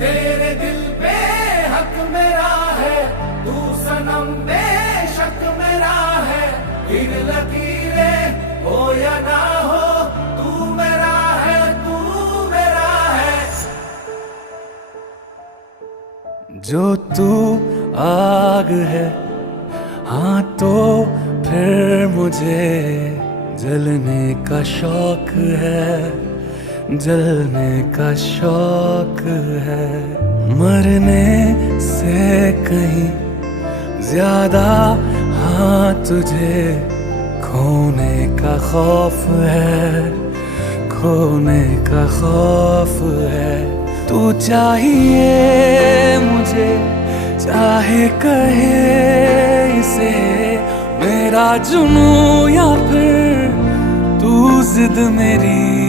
तेरे दिल पे हक मेरा है, तू सनम बेशक मेरा है। फिर लकीरें हो या ना हो, तू मेरा है, तू मेरा है। जो तू आग है, हाँ तो फिर मुझे जलने का शौक है, जलने का शौक है। मरने से कहीं ज्यादा हाँ तुझे खोने का खौफ है, खोने का खौफ है। तू चाहिए मुझे, चाहे कहे इसे मेरा जुनून या फिर तू जिद मेरी